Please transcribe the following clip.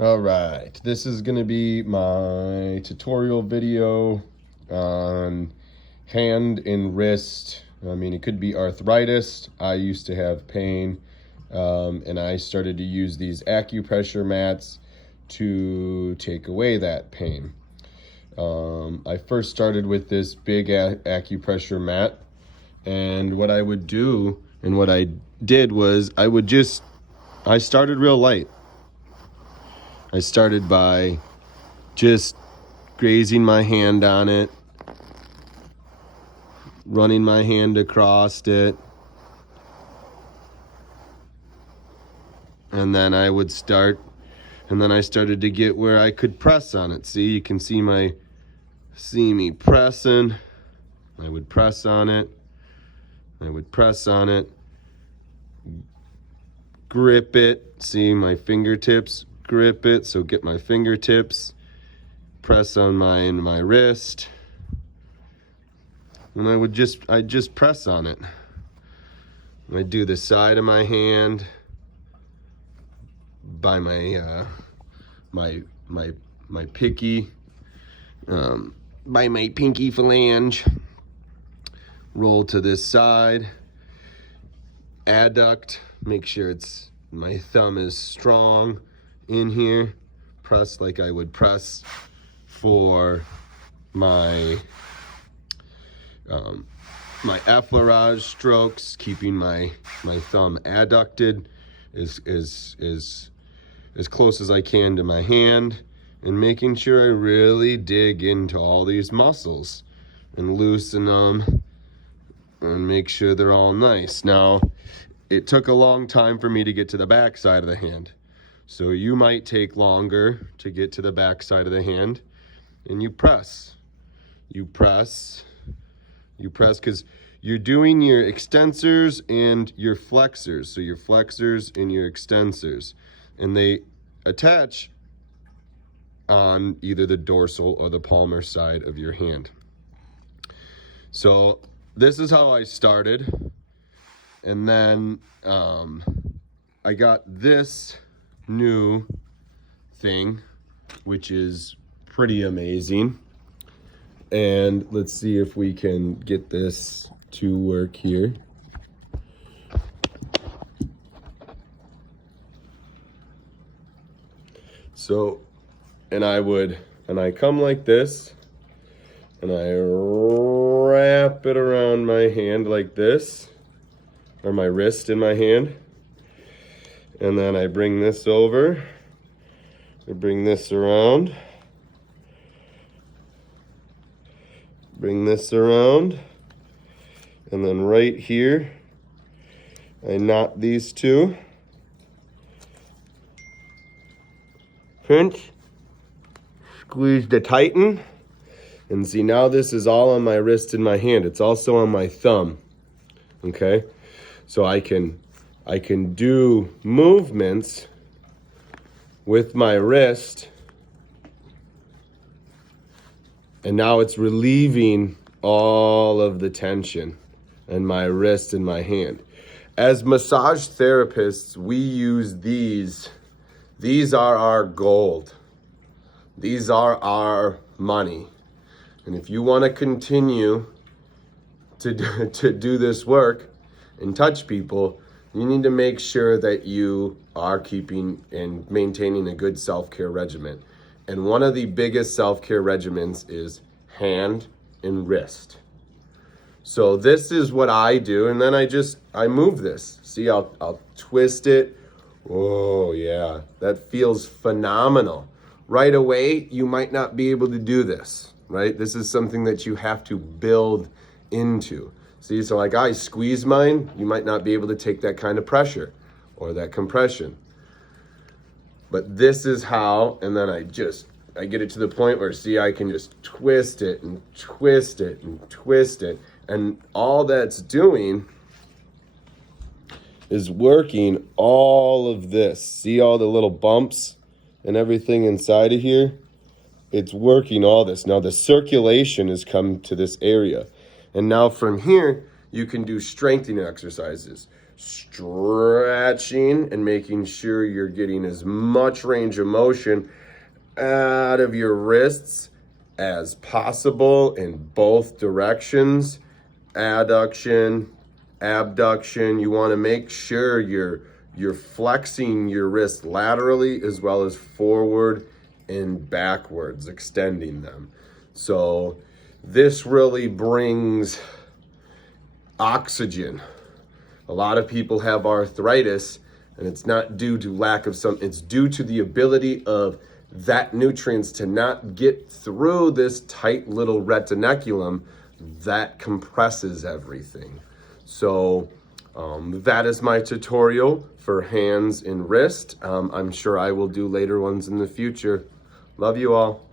All right, this is going to be my tutorial video on hand and wrist. I mean, it could be arthritis. I used to have pain, and I started to use these acupressure mats to take away that pain. I first started with this big acupressure mat, and what I would do and what I did was I started real light. I started by just grazing my hand on it, running my hand across it, and then I started to get where I could press on it. See, you can see me pressing. I would press on it. I would press on it, grip it. See my fingertips, grip it. So get my fingertips, press on my wrist, and I'd just press on it. I'd do the side of my hand by my pinky, by my pinky phalange. Roll to this side, adduct, make sure my thumb is strong in here. Press like I would press for my effleurage strokes, keeping my thumb adducted as close as I can to my hand, and making sure I really dig into all these muscles and loosen them and make sure they're all nice. Now, it took a long time for me to get to the back side of the hand. So you might take longer to get to the back side of the hand, and you press. You press because you're doing your extensors and your flexors. So your flexors and your extensors, and they attach on either the dorsal or the palmar side of your hand. So this is how I started, and then I got this new thing, which is pretty amazing. And let's see if we can get this to work here. So, and I come like this, and I wrap it around my hand like this, or my wrist in my hand. And then I bring this over, I bring this around, bring this around, and then right here, I knot these two. Pinch, squeeze to tighten, and see, now this is all on my wrist and my hand. It's also on my thumb, okay? So I can do movements with my wrist, and now it's relieving all of the tension in my wrist and my hand. As massage therapists, we use these. These are our gold. These are our money. And if you want to continue to do this work and touch people, you need to make sure that you are keeping and maintaining a good self-care regimen. And one of the biggest self-care regimens is hand and wrist. So this is what I do, and then I move this. See, I'll twist it. Oh yeah, that feels phenomenal. Right away, you might not be able to do this, right? This is something that you have to build into. See, so like I squeeze mine, you might not be able to take that kind of pressure or that compression. But this is how, and then I get it to the point where, see, I can just twist it and twist it and twist it. And all that's doing is working all of this. See all the little bumps and everything inside of here? It's working all this. Now the circulation has come to this area. And now from here, you can do strengthening exercises. stretching and making sure you're getting as much range of motion out of your wrists as possible in both directions. Adduction, abduction. You want to make sure you're flexing your wrist laterally as well as forward and backwards, extending them. So this really brings oxygen. A lot of people have arthritis, and it's not due to lack of it's due to the ability of that nutrients to not get through this tight little retinaculum that compresses everything. So that is my tutorial for hands and wrist. I'm sure I will do later ones in the future. Love you all.